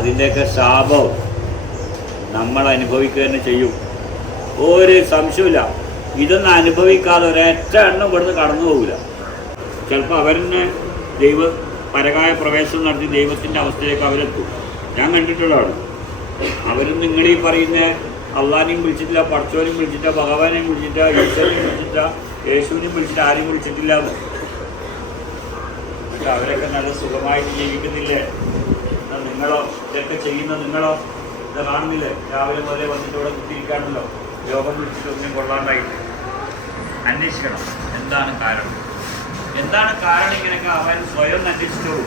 അതിൻ്റെയൊക്കെ ശാപവും നമ്മൾ അനുഭവിക്കുക തന്നെ ചെയ്യും. ഒരു സംശയമില്ല. ഇതൊന്നും അനുഭവിക്കാതെ ഒരൊറ്റ എണ്ണം ഇവിടുന്ന് കടന്നു പോകില്ല. ചിലപ്പോൾ അവരെന്നെ പരകായ പ്രവേശനം നടത്തി ദൈവത്തിൻ്റെ അവസ്ഥയിലേക്ക് അവരെത്തും. ഞാൻ കണ്ടിട്ടുള്ളതാണ്. അവരും നിങ്ങളീ പറയുന്ന അള്ളാനെയും വിളിച്ചിട്ടില്ല, പടച്ചോനെയും വിളിച്ചിട്ടില്ല, ഭഗവാനെയും വിളിച്ചിട്ടില്ല, ഈശ്വരനെയും വിളിച്ചിട്ടില്ല, യേശുവിനെയും വിളിച്ചിട്ട് ആരെയും വിളിച്ചിട്ടില്ല. എന്നിട്ട് അവരൊക്കെ നല്ല സുഖമായിട്ട് ജീവിക്കുന്നില്ലേ? നിങ്ങളോ ഇതൊക്കെ ചെയ്യുന്ന നിങ്ങളോ ഇത് കാണുന്നില്ലേ? രാവിലെ മുതലേ വന്നിട്ട് ഇവിടെ കുത്തിയിരിക്കാണല്ലോ. രോഗം വിളിച്ചിട്ടൊന്നും കൊള്ളാണ്ടായിട്ട് അന്വേഷിക്കണം. എന്താണ് കാരണം? എന്താണ് കാരണം? ഇങ്ങനെയൊക്കെ അവൻ സ്വയം അന്വേഷിച്ചോളൂ.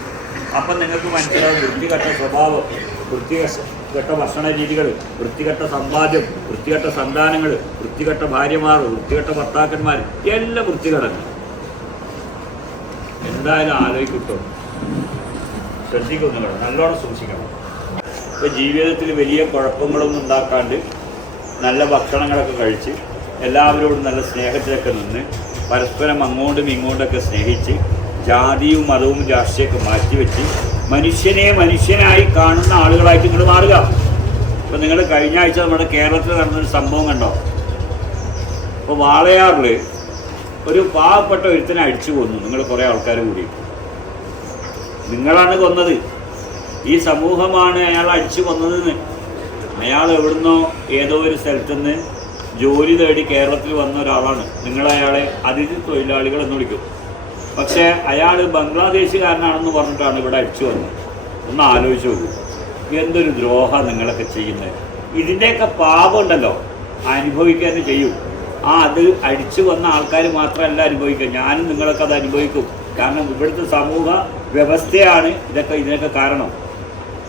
അപ്പം നിങ്ങൾക്ക് മനസ്സിലാവും വൃത്തികെട്ട സ്വഭാവം, വൃത്തികെട്ട ഭക്ഷണ രീതികൾ, വൃത്തികെട്ട സമ്പാദ്യം, വൃത്തികെട്ട സന്താനങ്ങൾ, വൃത്തികെട്ട ഭാര്യമാർ, വൃത്തികെട്ട ഭർത്താക്കന്മാർ, എല്ലാം വൃത്തികെടങ്ങ്. എന്തായാലും ആലോചിക്കട്ടോ, ശ്രദ്ധിക്കുന്നു, നല്ലോണം സൂക്ഷിക്കണം. ഇപ്പോൾ ജീവിതത്തിൽ വലിയ കുഴപ്പങ്ങളൊന്നും ഉണ്ടാക്കാണ്ട് നല്ല ഭക്ഷണങ്ങളൊക്കെ കഴിച്ച് എല്ലാവരോടും നല്ല സ്നേഹത്തിലൊക്കെ നിന്ന് പരസ്പരം അങ്ങോട്ടും ഇങ്ങോട്ടൊക്കെ സ്നേഹിച്ച് ജാതിയും മതവും രാഷ്ട്രീയമൊക്കെ മാറ്റിവെച്ച് മനുഷ്യനെ മനുഷ്യനായി കാണുന്ന ആളുകളായിട്ട് നിങ്ങൾ മാറുക. ഇപ്പോൾ നിങ്ങൾ കഴിഞ്ഞ ആഴ്ച നമ്മുടെ കേരളത്തിൽ നടന്നൊരു സംഭവം കണ്ടോ? ഇപ്പോൾ വാളയാറിൽ ഒരു പാവപ്പെട്ട ഒരുത്തനെ അടിച്ചു കൊന്നു. നിങ്ങൾ കുറേ ആൾക്കാർ കൂടി. നിങ്ങളാണ് കൊന്നത്. ഈ സമൂഹമാണ് അയാൾ അടിച്ചു കൊന്നതെന്ന്. അയാൾ എവിടുന്നോ ഏതോ ഒരു സ്ഥലത്തുനിന്ന് ജോലി തേടി കേരളത്തിൽ വന്ന ഒരാളാണ്. നിങ്ങൾ അയാളെ അതിഥി തൊഴിലാളികൾ എന്ന് വിളിക്കും. പക്ഷേ അയാൾ ബംഗ്ലാദേശുകാരനാണെന്ന് പറഞ്ഞിട്ടാണ് ഇവിടെ അടിച്ചു വന്നത്. ഒന്ന് ആലോചിച്ച് നോക്കൂ, എന്തൊരു ദ്രോഹം നിങ്ങളൊക്കെ ചെയ്യുന്നത്. ഇതിൻ്റെയൊക്കെ പാപം ഉണ്ടല്ലോ അനുഭവിക്കാൻ ചെയ്യും. അത് അടിച്ചു വന്ന ആൾക്കാർ മാത്രമല്ല അനുഭവിക്കുക, ഞാനും നിങ്ങളൊക്കെ അത് അനുഭവിക്കും. കാരണം ഇവിടുത്തെ സമൂഹ വ്യവസ്ഥയാണ് ഇതിനൊക്കെ കാരണം.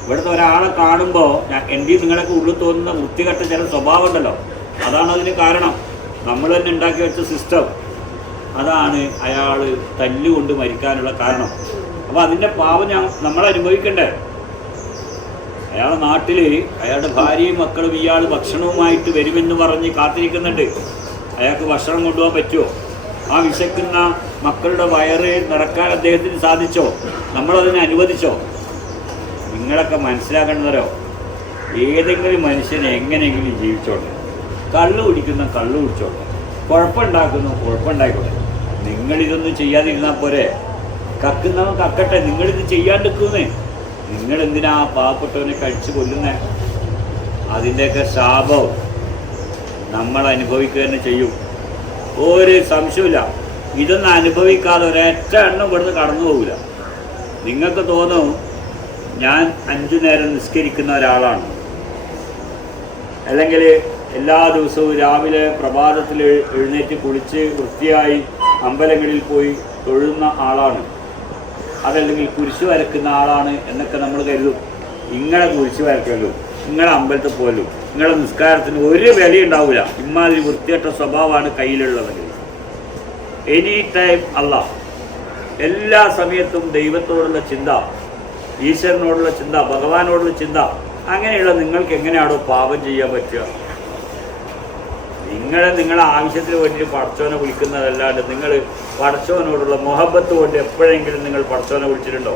ഇവിടുത്തെ ഒരാളെ കാണുമ്പോൾ എൻ്റെ നിങ്ങളൊക്കെ ഉള്ളിൽ തോന്നുന്ന വൃത്തികെട്ട ചില സ്വഭാവം ഉണ്ടല്ലോ, അതാണ് അതിന് കാരണം. നമ്മൾ തന്നെ ഉണ്ടാക്കി വെച്ച സിസ്റ്റം, അതാണ് അയാൾ തല്ലുകൊണ്ട് മരിക്കാനുള്ള കാരണം. അപ്പോൾ അതിൻ്റെ പാവം നമ്മൾ അനുഭവിക്കണ്ടേ? അയാളുടെ നാട്ടിൽ അയാളുടെ ഭാര്യയും മക്കളും ഇയാൾ ഭക്ഷണവുമായിട്ട് വരുമെന്ന് പറഞ്ഞ് കാത്തിരിക്കുന്നുണ്ട്. അയാൾക്ക് ഭക്ഷണം കൊണ്ടുപോകാൻ പറ്റുമോ? ആ വിശക്കുന്ന മക്കളുടെ വയറ് നിറക്കാൻ അദ്ദേഹത്തിന് സാധിച്ചോ? നമ്മളതിനെ അനുവദിച്ചോ? നിങ്ങളൊക്കെ മനസ്സിലാക്കേണ്ടതോ, ഏതെങ്കിലും മനുഷ്യനെ എങ്ങനെയെങ്കിലും ജീവിച്ചോട്ടെ. കള്ളു കുടിക്കുന്ന കള്ളു കുടിച്ചോട്ടെ, കുഴപ്പമുണ്ടാക്കുന്നു കുഴപ്പമുണ്ടായിക്കോട്ടെ. നിങ്ങളിതൊന്നും ചെയ്യാതിരുന്നാൽ പോരെ? കക്കുന്നവൻ കക്കട്ടെ, നിങ്ങളിത് ചെയ്യാണ്ടിരിക്കുന്നേ. നിങ്ങളെന്തിനാ പാവപ്പെട്ടവനെ കഴിച്ചു കൊല്ലുന്നേ? അതിൻ്റെയൊക്കെ ശാപവും നമ്മൾ അനുഭവിക്കുക തന്നെ ചെയ്യും. ഒരു സംശയമില്ല. ഇതൊന്നും അനുഭവിക്കാതെ ഒരൊറ്റ എണ്ണം ഇവിടുന്ന് കടന്നു പോകില്ല. നിങ്ങൾക്ക് തോന്നും ഞാൻ 5 നേരം നിസ്കരിക്കുന്ന ഒരാളാണ്, അല്ലെങ്കിൽ എല്ലാ ദിവസവും രാവിലെ പ്രഭാതത്തിൽ എഴുന്നേറ്റ് കുളിച്ച് വൃത്തിയായി അമ്പലങ്ങളിൽ പോയി തൊഴുന്ന ആളാണ്, അതല്ലെങ്കിൽ കുരിശ് വരക്കുന്ന ആളാണ് എന്നൊക്കെ നമ്മൾ കരുതും. നിങ്ങളെ കുരിശ് വരക്കലും നിങ്ങളെ അമ്പലത്തിൽ പോലും നിങ്ങളുടെ നിസ്കാരത്തിന് ഒരു വിലയുണ്ടാവില്ല. ഇമാതിരി വൃത്തികെട്ട സ്വഭാവമാണ് കയ്യിലുള്ളതെങ്കിൽ. എനി ടൈം അല്ലാഹ്, എല്ലാ സമയത്തും ദൈവത്തോടുള്ള ചിന്ത, ഈശ്വരനോടുള്ള ചിന്ത, ഭഗവാനോടുള്ള ചിന്ത. അങ്ങനെയുള്ള നിങ്ങൾക്ക് എങ്ങനെയാണോ പാപം ചെയ്യാൻ പറ്റുക? നിങ്ങളെ ആവശ്യത്തിന് വേണ്ടി പടച്ചോനെ വിളിക്കുന്നതല്ലാണ്ട് നിങ്ങൾ പടച്ചോനോടുള്ള മുഹബത്ത് കൊണ്ട് എപ്പോഴെങ്കിലും നിങ്ങൾ പടച്ചോനെ വിളിച്ചിട്ടുണ്ടോ?